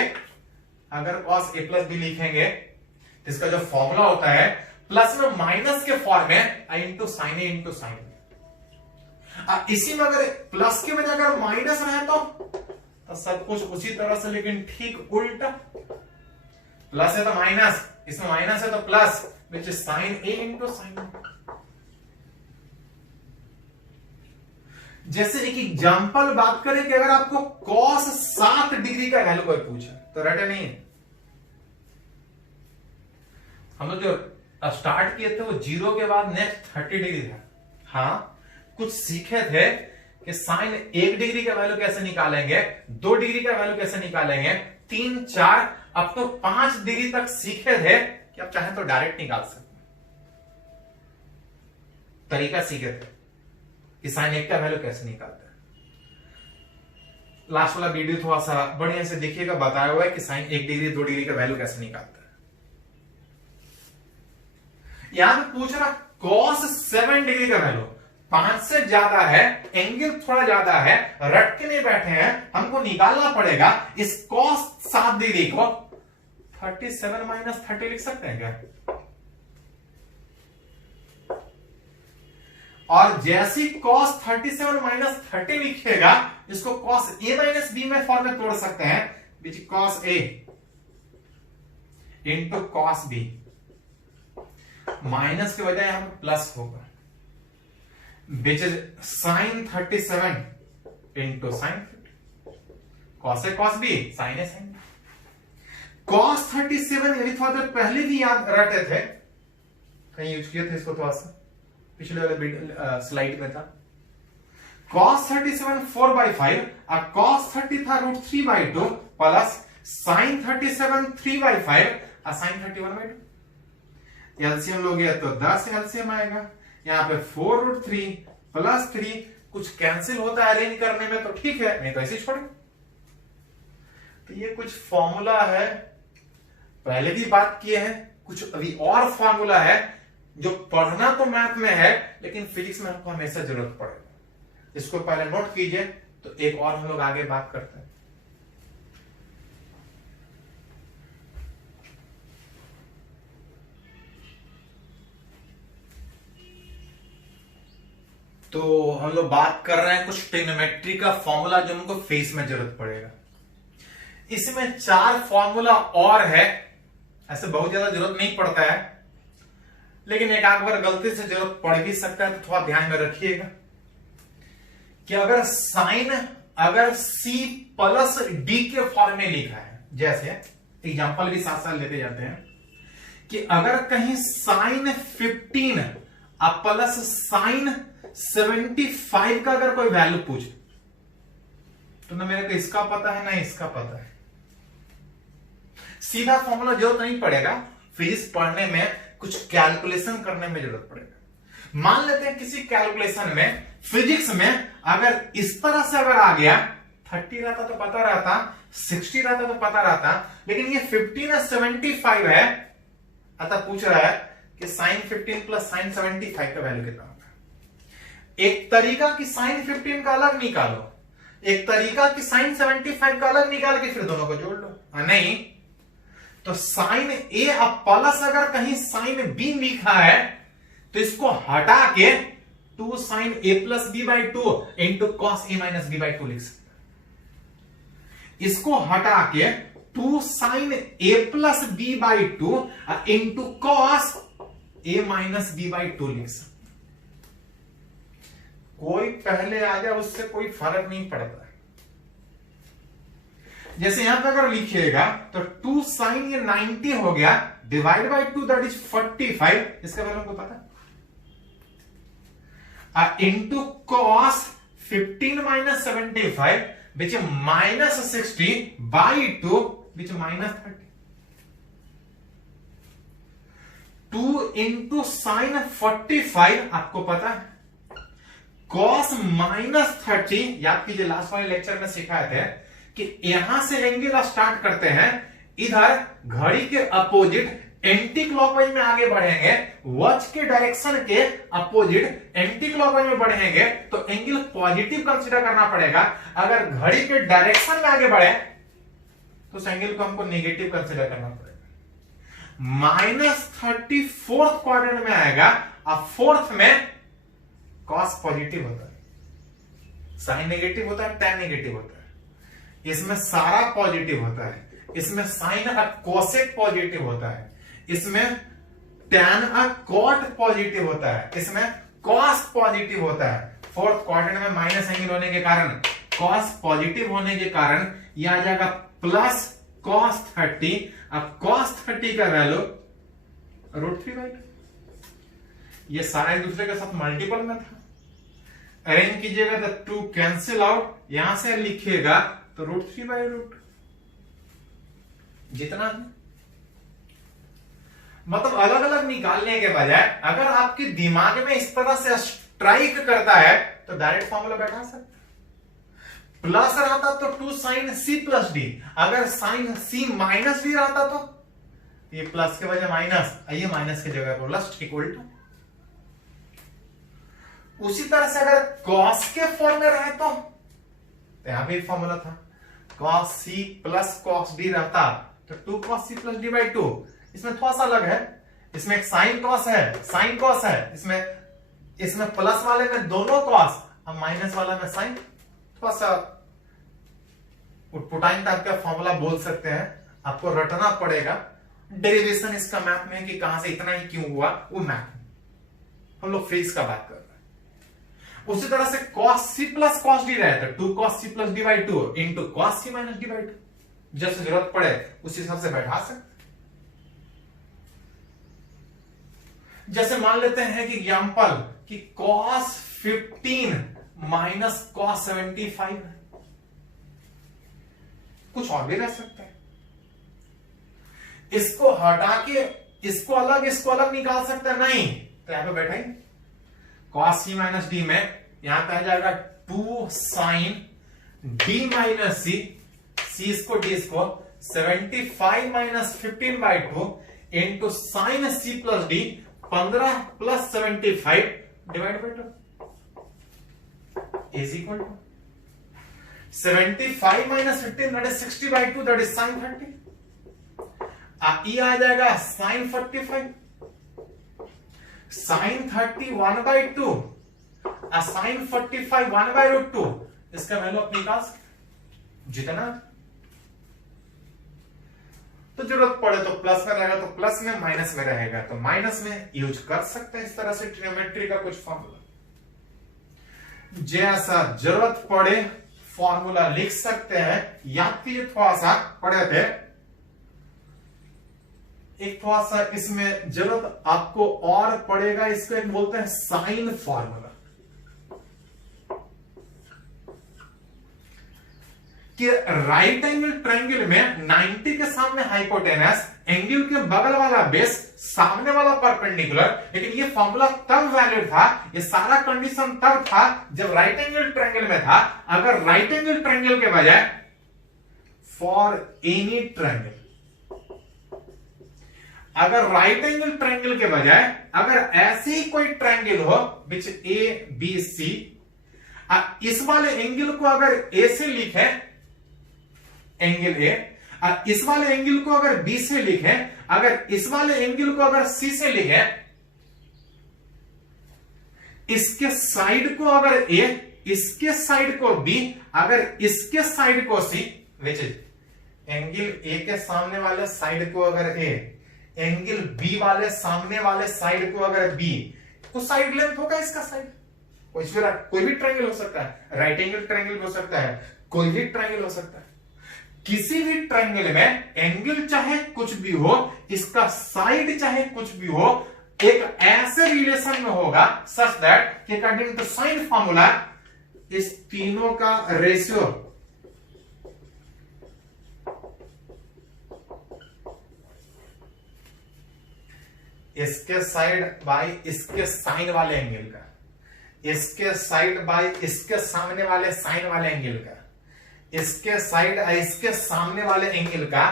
अगर कॉस ए प्लस बी लिखेंगे तो इसका जो फॉर्मूला होता है प्लस में माइनस के फॉर्म में into sine A into sine B. इसी में अगर प्लस के बजाय अगर माइनस रहे तो सब कुछ उसी तरह से, लेकिन ठीक उल्टा। प्लस है तो माइनस, इसमें माइनस है तो plus, which is sine A into sine B. जैसे एक एग्जांपल बात करें कि अगर आपको cos 7 डिग्री का वैल्यू कोई पूछे तो रटे नहीं है। हम लोग जो स्टार्ट किए थे वो 0 के बाद नेक्स्ट 30 डिग्री था। हाँ, कुछ सीखे थे कि साइन 1 डिग्री का वैल्यू कैसे निकालेंगे, 2 डिग्री का वैल्यू कैसे निकालेंगे, 3, 4, अब तो 5 डिग्री तक सीखे थे कि आप चाहें तो डायरेक्ट निकाल सकते, तरीका सीखे थे कि साइन 1 का वैल्यू कैसे निकालते हैं। लास्ट वाला वीडियो थोड़ा सा बढ़िया से देखिएगा, बताया हुआ है कि साइन 1 डिग्री 2 डिग्री का वैल्यू कैसे निकालते हैं। यहां पे पूछ रहा cos 7 डिग्री का वैल्यू 5 से ज्यादा है, एंगल थोड़ा ज्यादा है, रट के नहीं बैठे हैं, हमको निकालना पड़ेगा। इस cos 7 डिग्री को 37 माइनस 30 लिख सकते हैं क्या? और जैसी cos 37 माइनस 30 लिखेगा, इसको cos a माइनस b में फॉर्म में तोड़ सकते हैं, which cos a into cos b, minus के बजाय यहां पर प्लस होगा। Which is sine 37 into sine 50, cos A cos B sine A sine B. Cos 37 यदि थोड़ा देर पहले भी याद रटे थे, कहीं यूज किए थे इसको, थोड़ा सा पिछले वाले स्लाइड में था। cos 37 4/5 और cos 30 था √3/2 प्लस sin 37 3/5 और sin 31/2। एलसीएम लोगे तो 10 एलसीएम आएगा, यहाँ पे 4√3 प्लस 3, कुछ कैंसिल होता है अरेंज करने में तो ठीक है, नहीं तो ऐसे छोड़े। तो ये कुछ फॉर्मूला है, पहले भी बात किए हैं, कुछ अभी और फॉर्मूला है जो पढ़ना तो मैथ में है लेकिन फिजिक्स में आपको हमेशा जरूरत पड़ेगा। इसको पहले नोट कीजिए, तो एक और हम लोग आगे बात करते हैं। तो हम लोग बात कर रहे हैं कुछ ट्रिग्नोमेट्री का फॉर्मूला जो हमको फेस में जरूरत पड़ेगा। इसमें 4 फॉर्मूला और है, ऐसे बहुत ज्यादा जरूरत नहीं पड़ता है, लेकिन एक आध बार गलती से जरूरत पड़ भी सकता है, तो थोड़ा ध्यान में रखिएगा कि अगर साइन अगर सी प्लस डी के फॉर्म में लिखा है, जैसे एग्जांपल भी साथ साथ लेते जाते हैं कि अगर कहीं साइन 15 और प्लस साइन 75 का अगर कोई वैल्यू पूछे तो ना मेरे को इसका पता है ना इसका पता है, सीधा फॉर्मूला जरूरत नहीं पड़ेगा, फिजिक्स पढ़ने में कुछ कैलकुलेशन करने में जरूरत पड़ेगा। मान लेते हैं किसी कैलकुलेशन में फिजिक्स में अगर इस तरह से अगर आ गया, 30 रहता तो पता रहता, 60 रहता तो पता रहता, लेकिन ये 15 और 75 है, अतः पूछ रहा है कि साइन 15 प्लस साइन 75 का वैल्यू कितना होगा। एक तरीका कि साइन 15 का अलग निकालो, एक तरीका कि साइन 75 का अलग निकाल के फिर दोनों को जोड़ लो, नहीं तो साइन ए अब प्लस अगर कहीं साइन बी लिखा है तो इसको हटा के 2 sine A plus B by 2 into cos A minus B by 2 लिख सकते। इसको हटा के 2 sine A plus B by 2 into cos A minus B by 2 लिख सकते। कोई पहले आ जाए उससे कोई फर्क नहीं पड़ता है। जैसे यहां पर अगर लिखिएगा तो 2 साइन ये 90 हो गया, डिवाइड बाई 2 दैट इज 45, इसका वैल्यू हमको पता है, into cos 15 minus 75 which is minus 60 by 2 which minus 30। 2 into sine 45 आपको पता है, कॉस माइनस 30, याद कीजिए लास्ट वाले लेक्चर में सिखाए थे कि यहां से एंगल स्टार्ट करते हैं, इधर घड़ी के अपोजिट एंटी क्लॉकवाइज में आगे बढ़ेंगे, वॉच के डायरेक्शन के अपोजिट एंटी क्लॉकवाइज में बढ़ेंगे तो एंगल पॉजिटिव कंसीडर करना पड़ेगा। अगर घड़ी के डायरेक्शन में आगे बढ़े तो उस एंगल को हमको नेगेटिव कंसीडर करना पड़ेगा। माइनस 30 फोर्थ क्वाड्रेंट में आएगा, अब फोर्थ में कॉस पॉजिटिव होता है, साइन नेगेटिव होता है, टैन नेगेटिव होता है, इसमें सारा पॉजिटिव होता है, इसमें साइन और कोसेक पॉजिटिव होता है, इसमें टैन और कॉट पॉजिटिव होता है, इसमें कॉस पॉजिटिव होता है। फोर्थ क्वाड्रेंट में माइनस एंगल होने के कारण, कॉस पॉजिटिव होने के कारण यह आ जाएगा प्लस कॉस 30, अब कॉस 30 का वैल्यू √3/2। ये सारा एक दूसरे के साथ मल्टीपल में था, अरेंज कीजिएगा तो 2 कैंसिल आउट, यहां से लिखिएगा तो √3/√, जितना है। मतलब अलग अलग निकालने के बजाय अगर आपके दिमाग में इस तरह से स्ट्राइक करता है तो डायरेक्ट फॉर्मूला बैठा सकते। प्लस रहता तो 2 साइन सी प्लस डी, अगर साइन सी माइनस डी रहता तो ये प्लस के बजाय माइनस, ये माइनस की जगह प्लस, ठीक उल्टा। उसी तरह से अगर कॉस के फॉर्म में रहे तो यहां भी फॉर्मूला था, cos C plus cos D रहता तो 2 cos C plus D by 2। इसमें थोड़ा सा अलग है, इसमें एक साइन कॉस है, साइन कॉस है, इसमें प्लस वाले में दोनों कॉस और माइनस वाला में साइन, थोड़ा सा उटपुटाइन टाइप का फॉर्मूला बोल सकते हैं, आपको रटना पड़ेगा। डेरिवेशन इसका मैथ में कि कहां से इतना ही क्यों हुआ, वो मैथ हम लोग फिजिक्स का बात कर रहे हैं। उसी तरह से cos c plus cos d रहे तो 2 cos c plus d by 2 into cos c minus d by 2, जैसे जरूरत पड़े उस हिसाब से बैठा सकते। जैसे मान लेते हैं कि एग्जांपल कि cos 15 माइनस cos 75, कुछ और भी रह सकता है। इसको हटा के इसको अलग निकाल सकते हैं, नहीं तो यहां पे बैठे cos c माइनस डी में यहां पे आ जाएगा 2 sin d माइनस c इसको d इसको 75 minus 15 by 2 into sine c plus D 15 plus 75 divide by 2 is equal to 75 minus 15 that is 60 by 2 that is sine 30। ये आ जाएगा sine 45, sine 30 1 by 2 sine 45 1 by root 2, इसका value आप निकाल सकते जितना। तो जरूरत पड़े तो प्लस में रहेगा तो प्लस में, माइनस में रहेगा तो माइनस में यूज कर सकते हैं। इस तरह से ट्रिग्नोमेट्री का कुछ फॉर्मूला जैसा जरूरत पड़े फॉर्मूला लिख सकते हैं। याद कीजिए थोड़ा सा पढ़े थे, एक थोड़ा सा इसमें जरूरत आपको और पड़ेगा, इसको एक बोलते हैं साइन फॉर्मूला, कि राइट एंगल ट्रायंगल में 90 के सामने हाइपोटेनस, एंगल के बगल वाला बेस, सामने वाला परपेंडिकुलर। लेकिन ये फॉर्मूला तब वैलिड था, ये सारा कंडीशन तब था जब राइट एंगल ट्रायंगल में था। अगर राइट एंगल ट्रायंगल के बजाय फॉर एनी ट्रायंगल, अगर राइट एंगल ट्रायंगल के बजाय अगर ऐसे ही कोई ट्रायंगल हो विच ए बी सी, इस वाले एंगल को अगर ए से लिखे एंगल ए, इस वाले एंगल को अगर बी से लिखे, अगर इस वाले एंगल को अगर सी से लिखे, इसके साइड को अगर ए, इसके साइड को बी, अगर इसके साइड को सी, विच इज एंगल ए के सामने वाले साइड को अगर ए, एंगल बी वाले सामने वाले साइड को अगर बी, तो साइड लेंथ होगा इसका साइड। कोई भी ट्रायंगल हो सकता है, राइट एंगल ट्रायंगल हो सकता है, कोई भी ट्रायंगल हो सकता है। किसी भी ट्रायंगल में एंगल चाहे कुछ भी हो, इसका साइड चाहे कुछ भी हो, एक ऐसे रिलेशन में होगा सच दैट कि अकॉर्डिंग टू साइन फॉर्मूला इस तीनों का रेशियो इसके साइड बाय इसके साइन वाले एंगल का, इसके साइड बाय इसके सामने वाले साइन वाले एंगल का, इसके साइड इसके सामने वाले एंगल का,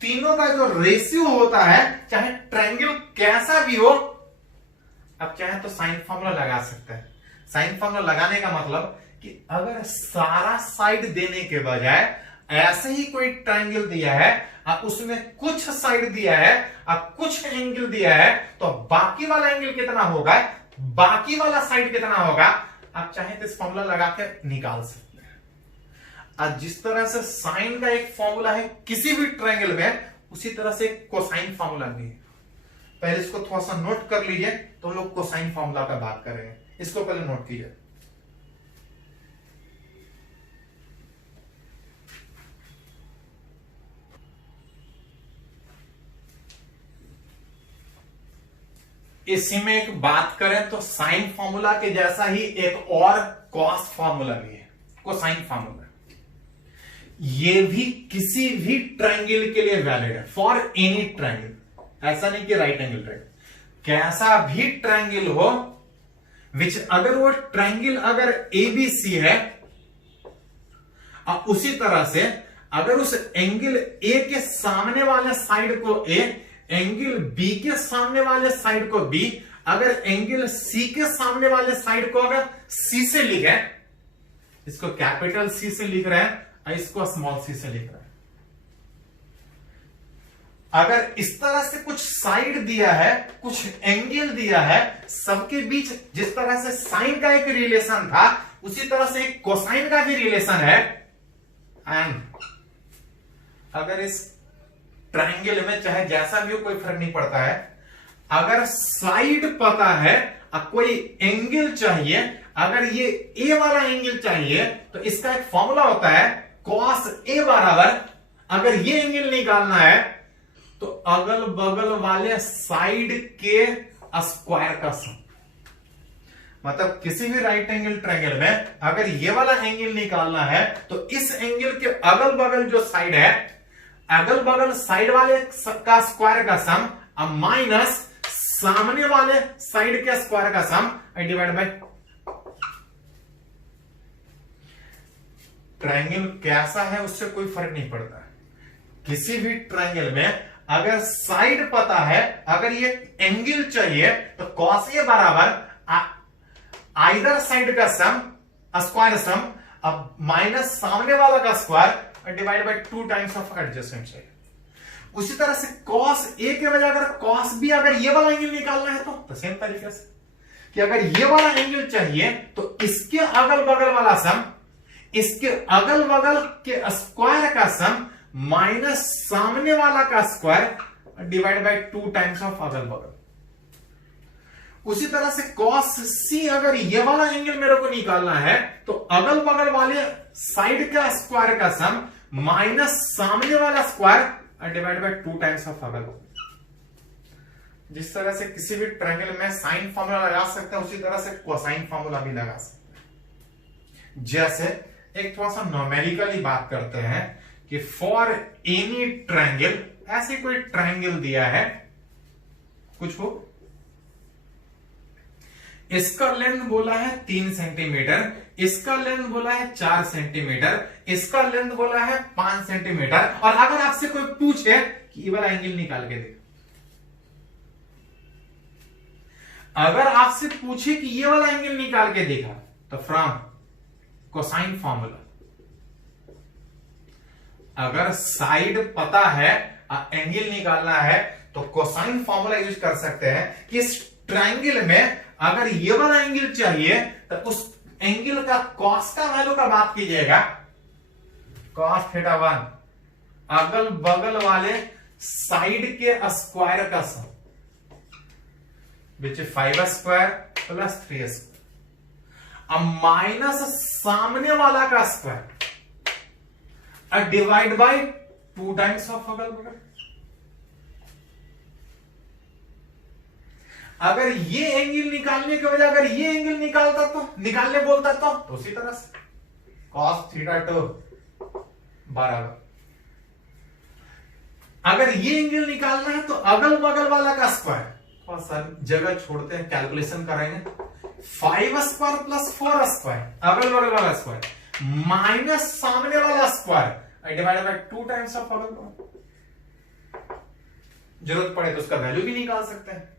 तीनों का जो रेशियो होता है, चाहे ट्रायंगल कैसा भी हो, अब चाहे तो साइन फॉर्मूला लगा सकते हैं। साइन फॉर्मूला लगाने का मतलब कि अगर सारा साइड देने के बजाय ऐसे ही कोई ट्रायंगल दिया है, उसमें कुछ साइड दिया है, कुछ एंगल दिया है, तो बाकी वाला एंगल कितना होगा, बाकी वाला साइड कितना होगा, आप चाहे तो इस फॉर्मूला लगा के निकाल सकते हैं। जिस तरह से साइन का एक फॉर्मूला है किसी भी ट्रायंगल में, उसी तरह से कोसाइन फॉर्मूला भी है। पहले इसको थोड़ा सा नोट कर लीजिए, तो हम लोग कोसाइन फॉर्मूला का बात करेंगे। इसको पहले नोट कीजिए। इसी में एक बात करें तो साइन फॉर्मूला के जैसा ही एक और कॉस फॉर्मूला भी है, कोसाइन फॉर्मूला। ये भी किसी भी ट्रायंगल के लिए वैलिड है, फॉर एनी ट्रायंगल। ऐसा नहीं कि राइट एंगल ट्रायंगल, कैसा भी ट्रायंगल हो, विच अगर वो ट्रायंगल अगर एबीसी है, उसी तरह से अगर उस एंगल ए के सामने वाले साइड को ए, एंगल बी के सामने वाले साइड को बी, अगर एंगल सी के सामने वाले साइड को अगर सी से लिखे, इसको कैपिटल सी से लिख रहे हैं, इसको स्मॉल सी से लिख रहे हैं। अगर इस तरह से कुछ साइड दिया है, कुछ एंगल दिया है, सबके बीच जिस तरह से साइन का एक रिलेशन था, उसी तरह से एक कोसाइन का भी रिलेशन है। एंड अगर इस ट्रायंगल में चाहे जैसा भी हो, कोई फर्क नहीं पड़ता है, अगर साइड पता है, कोई एंगल चाहिए, अगर ये ए वाला एंगल चाहिए तो इसका एक फॉर्मूला होता है कॉस ए बराबर, अगर ये एंगल निकालना है तो अगल बगल वाले साइड के स्क्वायर का सम। मतलब किसी भी राइट एंगल ट्रायंगल में अगर ये वाला एंगल निकालना है तो इस एंगल के अगल बगल जो साइड है, अगल बगल साइड वाले का स्क्वायर का सम माइनस सामने वाले साइड के स्क्वायर का सम डिवाइड बाय। ट्रायंगल कैसा है उससे कोई फर्क नहीं पड़ता। किसी भी ट्रायंगल में अगर साइड पता है, अगर ये एंगल चाहिए तो कॉस ए बराबर आइदर साइड का सम स्क्वायर सम अब माइनस सामने वाला का square divide by 2 times of adjacent side. उसी तरह से कॉस ए के बजाय अगर कॉस बी, अगर ये वाला एंगल निकालना है तो सेम तरीके से कि अगर ये वाला एंगल चाहिए तो इसके अगल बगल वाला सम, इसके अगल बगल के स्क्वायर का सम माइनस सामने वाला का square divide by 2 times of अगल बगल। उसी तरह से कॉस सी, अगर ये वाला एंगल मेरे को निकालना है तो अगल बगल वाले साइड का स्क्वायर का सम माइनस सामने वाला square divide by 2 times of अगल बगल। जिस तरह से किसी भी ट्रायंगल में साइन फॉर्मूला लगा सकते हैं उसी तरह से कोसाइन फॉर्मूला भी लगा सकते हैं। जैसे एक थोड़ा सा न्यूमेरिकली बात करते हैं कि फॉर एनी ट्रायंगल, ऐसे कोई ट्रायंगल दिया है कुछ हो, इसका लेंथ बोला है 3 सेंटीमीटर, इसका लेंथ बोला है 4 सेंटीमीटर, इसका लेंथ बोला है 5 सेंटीमीटर, और अगर आपसे कोई पूछे कि ये वाला एंगल निकाल के दे, अगर आपसे पूछे कि ये वाला एंगल निकाल के देखा तो फ्रॉम कोसाइन फॉर्मूला, अगर साइड पता है एंगल निकालना है तो कोसाइन फॉर्मूला यूज कर सकते हैं कि इस ट्रायंगल में अगर ये वाला एंगल चाहिए तो उस एंगल का कॉस का वैल्यू का बात कीजिएगा, कॉस थीटा 1 अगल बगल वाले साइड के स्क्वायर का सम विच 5 स्क्वायर प्लस 3 स्क्वायर अब माइनस सामने वाला का square divide by 2 times of अगल बगल। अगर ये एंगल निकालने के बजाय अगर ये एंगल निकालता तो निकालने बोलता तो उसी तरह से cos थीटा 2 बराबर, अगर ये एंगल निकालना है तो अगल बगल वाला का स्क्वायर, थोड़ा सा जगह छोड़ते हैं कैलकुलेशन करेंगे, 5 स्क्वायर प्लस 4 स्क्वायर अगल बगल वाला स्क्वायर माइनस सामने वाला square divided by 2 times of अगल बगल। जरूरत पड़े तो उसका वैल्यू भी निकाल सकते हैं।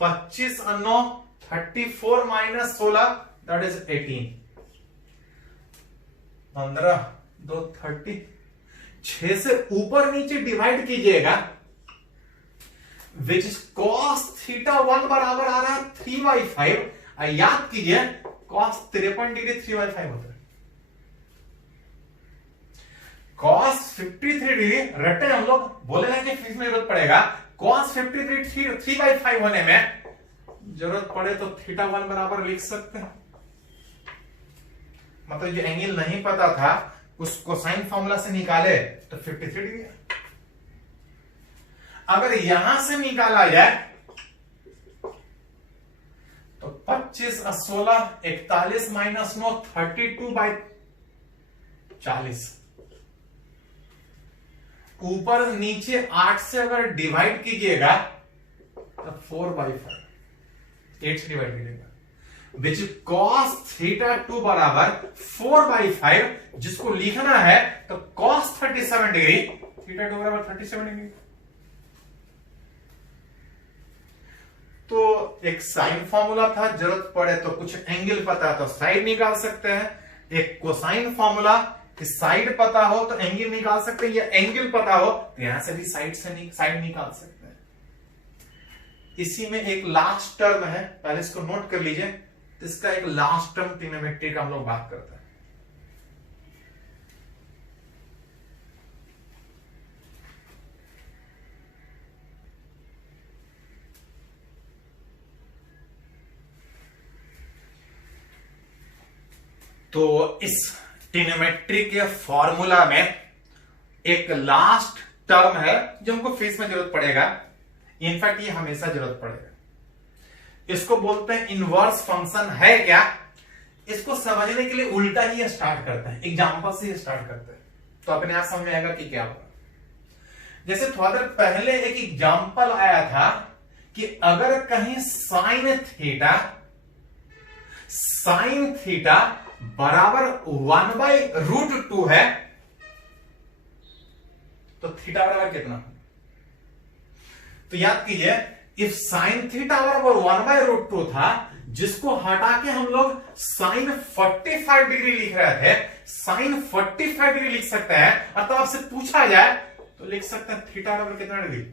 25 और 9 34 माइनस 16 दैट इज 18, 15 2 30, 6 से ऊपर नीचे डिवाइड कीजिएगा विच इज cos थीटा 1 बराबर आ रहा है 3/5। याद कीजिए cos 53 डिग्री 3/5 होता है, cos 53 डिग्री रटे हम लोग बोले ना कि फिक्स में जरूरत पड़ेगा, cos 53 3/5 होने में जरूरत पड़े तो थीटा 1 बराबर लिख सकते हैं। मतलब जो एंगल नहीं पता था उसको साइन फॉर्मूला से निकाले तो 53 डिग्री। अगर यहां से निकाला जाए तो 25 और 16 41 माइनस 9 32/40, ऊपर नीचे 8 से अगर डिवाइड कीजिएगा तो 4/5 8 से डिवाइड कीजिएगा विच cos थीटा 2 बराबर 4/5, जिसको लिखना है तो cos 37 डिग्री थीटा 2 बराबर 37 डिग्री। तो एक साइन फॉर्मूला था, जरूरत पड़े तो कुछ एंगल पता है तो साइड निकाल सकते हैं, एक कोसाइन फॉर्मूला कि साइड पता हो तो एंगल निकाल सकते हैं, या एंगल पता हो तो यहां से भी साइड निकाल सकते हैं। इसी में एक लास्ट टर्म है, पहले इसको नोट कर लीजिए, तो इसका एक लास्ट टर्म ट्रिग्नोमेट्री का हम लोग बात करते हैं। तो इस ट्रिग्नोमेट्री के फॉर्मूला में एक लास्ट टर्म है जो हमको फेस में जरूरत पड़ेगा, इनफैक्ट ये हमेशा जरूरत पड़ेगा। इसको बोलते हैं इनवर्स फंक्शन है क्या। इसको समझने के लिए उल्टा ही स्टार्ट करते हैं, एग्जांपल से स्टार्ट करते हैं, तो अपने आप समझ में आएगा कि क्या होगा। जैसे थोड़ा देर पहले एक एग्जांपल आया था कि अगर कहीं साइन थीटा बराबर 1/√2 है तो थीटा बराबर कितना। तो याद कीजिए, इफ साइन थीटा बराबर 1/√2 था, जिसको हटा के हम लोग साइन 45 डिग्री लिख रहे थे, साइन 45 डिग्री लिख सकते हैं। और तब आपसे पूछा जाए तो लिख सकते हैं थीटा बराबर कितना डिग्री।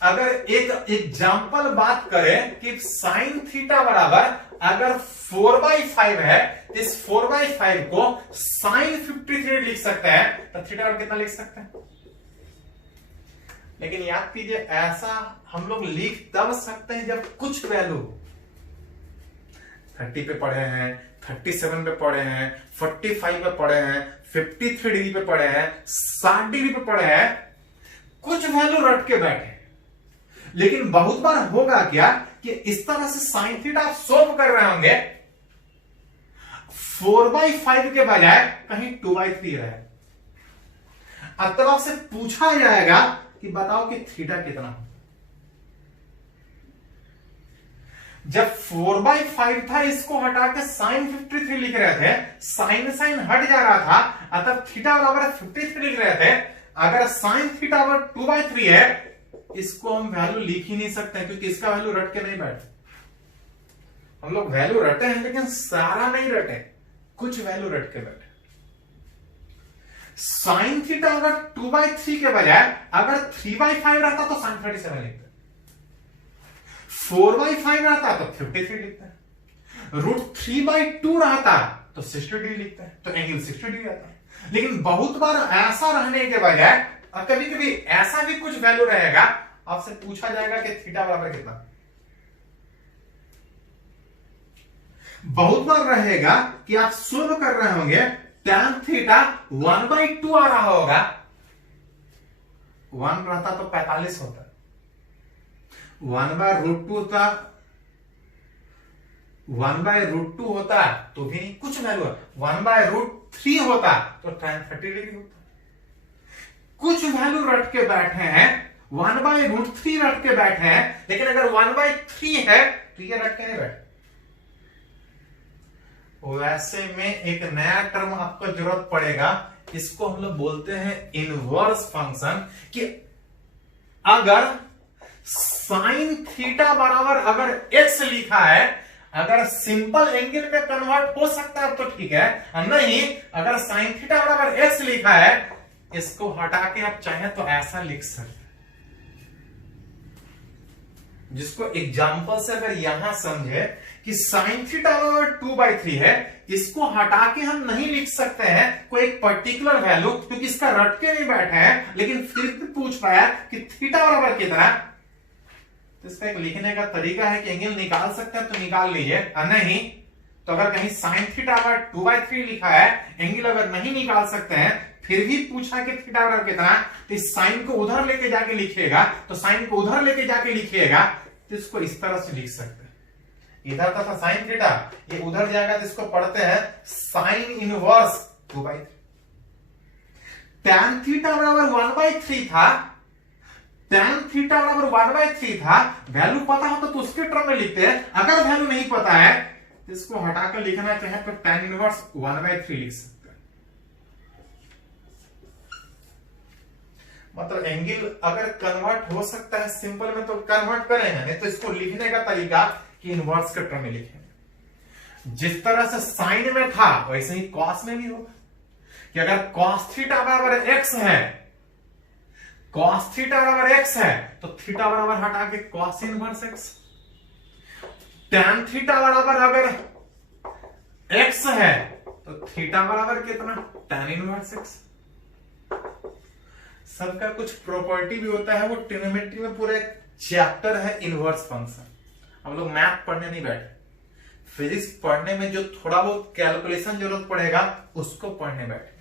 अगर एक एग्जाम्पल बात करें कि साइन थीटा बराबर अगर 4/5 है, इस 4/5 को साइन 53 लिख सकते हैं, तो थीटा बराबर कितना लिख सकते हैं। लेकिन याद कीजिए, ऐसा हम लोग लिख तब सकते हैं जब कुछ वैल्यू 30 पे पढ़े हैं, 37 पे पढ़े हैं, 45 पे पढ़े हैं, 53 डिग्री पे पढ़े हैं, 60 डिग्री पे पढ़े हैं, कुछ वैल्यू रट के बैठे। लेकिन बहुत बार होगा क्या कि इस तरह से साइन थीटा आप सोल्व कर रहे होंगे, 4/5 के बजाय कहीं 2/3 रहे। अब तब आपसे पूछा जाएगा कि बताओ कि थीटा कितना। जब 4/5 था, इसको हटा के साइन 53 लिख रहे थे, साइन हट जा रहा था, अतः थीटा बराबर 53 लिख रहे थे। अगर साइन थीटा बराबर 2/3 है, इसको हम वैल्यू लिख ही नहीं सकते, क्योंकि इसका वैल्यू रट के नहीं बैठे। हम लोग वैल्यू रटे हैं लेकिन सारा नहीं रटे, कुछ वैल्यू रट के बैठे। साइन थीटा अगर 2/3 के बजाय अगर 3/5 रहता तो साइन 37 लिखते, 4/5 रहता तो 53 लिखते हैं, √3/2 रहता तो 60 डिग्री लिखते हैं, तो एंगल 60 डिग्री आता है। लेकिन बहुत बार ऐसा रहने के बजाय, और कभी कभी ऐसा भी कुछ वैल्यू रहेगा, आपसे पूछा जाएगा कि थीटा बराबर कितना। बहुत बार रहेगा कि आप सोल्व कर रहे होंगे, tan थीटा 1/2 आ रहा होगा, 1 रहता तो 45 होता, 1/√2 था, 1/√2 होता तो भी नहीं, कुछ वैल्यू 1/√3 होता तो tan 30 डिग्री होता। कुछ वैल्यू रट के बैठे हैं, 1/√3 रट के बैठे हैं, लेकिन अगर 1/3 है तो ये रट के नहीं बैठे। वैसे में एक नया टर्म आपको जरूरत पड़ेगा, इसको हम लोग बोलते हैं इनवर्स फंक्शन। कि अगर साइन थीटा बराबर अगर x लिखा है, अगर सिंपल एंगल में कन्वर्ट हो सकता है तो ठीक है, नहीं अगर साइन थीटा बराबर x लिखा है, इसको हटा के आप चाहें तो ऐसा लिख सकते हैं। जिसको एग्जांपल से अगर यहां समझे कि साइन थीटा बराबर 2/3 है, इसको हटा के हम नहीं लिख सकते हैं कोई एक पर्टिकुलर वैल्यू, क्योंकि इसका रट के नहीं बैठे हैं, लेकिन फिर भी पूछ पाया कि थीटा बराबर कितना। तो इसका एक लिखने का तरीका है कि एंगल निकाल सकते हैं तो निकाल लीजिए, नहीं तो अगर कहीं साइन थीटा बराबर 2/3 लिखा है, एंगल अगर नहीं निकाल सकते हैं, फिर भी पूछा कि थीटा बराबर कितना, तो इस साइन को उधर लेके जाके लिखिएगा, तो साइन को उधर लेके जाके लिखिएगा, तो इसको इस तरह से लिख सकते हैं। इधर था साइन थीटा, ये उधर जाएगा तो इसको पढ़ते हैं साइन इनवर्स 2/3। tan थीटा बराबर 1/3 था, tan थीटा बराबर 1/3 था, वैल्यू पता होता तो उसके टर्म में लिखते हैं। अगर वैल्यू नहीं पता है तो इसको हटाकर लिखना चाहे तो tan इनवर्स 1/3 लिख सकते हैं। मतलब एंगल अगर कन्वर्ट हो सकता है सिंपल में तो कन्वर्ट करेंगे, नहीं तो इसको लिखने का तरीका कि इनवर्स के टर्म में लिखेंगे। जिस तरह से साइन में था वैसे ही कॉस में भी होगा, कि अगर कॉस थीटा बराबर x है, कॉस थीटा बराबर x है, तो थीटा बराबर हटा के cos inverse x। tan theta बराबर अगर x है तो थीटा बराबर कितना, tan इनवर्स x। सबका कुछ प्रॉपर्टी भी होता है, वो ट्रिग्नोमेट्री में पूरा एक चैप्टर है इनवर्स फंक्शन। हम लोग मैथ पढ़ने नहीं बैठे, फिजिक्स पढ़ने में जो थोड़ा बहुत कैलकुलेशन जरूरत पड़ेगा उसको पढ़ने बैठे।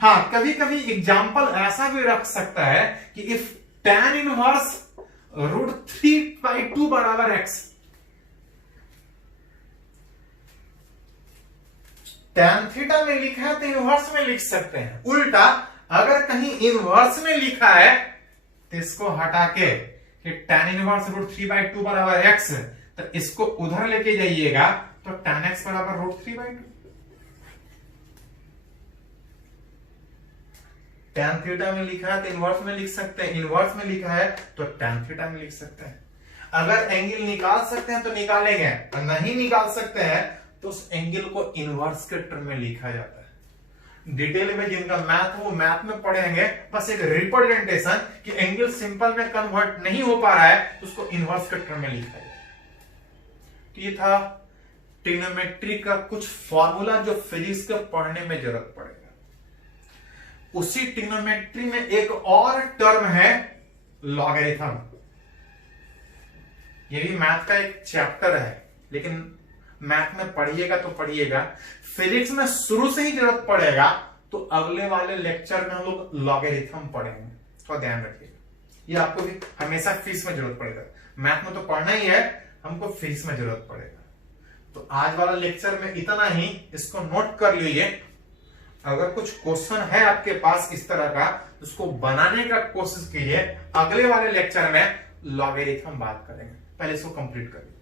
हाँ, कभी कभी एग्जाम्पल ऐसा भी रख सकता है कि इफ tan इनवर्स √3/2 बराबर x, tan थीटा में लिखा है तो इनवर्स में लिख सकते हैं। उल्टा अगर कहीं इनवर्स में लिखा है तो इसको हटा के कि tan इनवर्स √3/2 बराबर x, तो इसको उधर लेके जाइएगा तो tan x बराबर √3/2। tan थीटा में लिखा है तो इनवर्स में लिख सकते हैं, इनवर्स में लिखा है तो tan थीटा में लिख सकते हैं। अगर एंगल निकाल सकते हैं तो निकालेंगे, और नहीं निकाल सकते हैं तो उस एंगल को इनवर्स के टर्म में लिखा जाता है। डिटेल में जिनका मैथ हो वो मैथ में पढ़ेंगे, बस एक रिप्रेजेंटेशन कि एंगल सिंपल में कन्वर्ट नहीं हो पा रहा है तो उसको इनवर्स के टर्म में लिखा जाए। तो ये था ट्रिग्नोमेट्री का कुछ फॉर्मूला जो फिजिक्स के पढ़ने में जरूरत पड़ेगा। उसी ट्रिग्नोमेट्री में एक और टर्म है लॉगरिथम। ये भी मैथ का एक चैप्टर है, लेकिन मैथ में पढ़िएगा तो पढ़िएगा, फिजिक्स में शुरू से ही जरूरत पड़ेगा तो अगले वाले लेक्चर में हम लोग लॉगरिथम पढ़ेंगे, तो ध्यान रखिएगा। ये आपको भी हमेशा फिजिक्स में जरूरत पड़ेगा, मैथ में तो पढ़ना ही है, हमको फिजिक्स में जरूरत पड़ेगा। तो आज वाला लेक्चर में इतना ही, इसको नोट कर लीजिए। अगर कुछ क्वेश्चन है आपके पास इस तरह का, उसको बनाने का कोशिश कीजिए। अगले वाले लेक्चर में लॉगरिथम बात करेंगे, पहले इसको कंप्लीट करिए।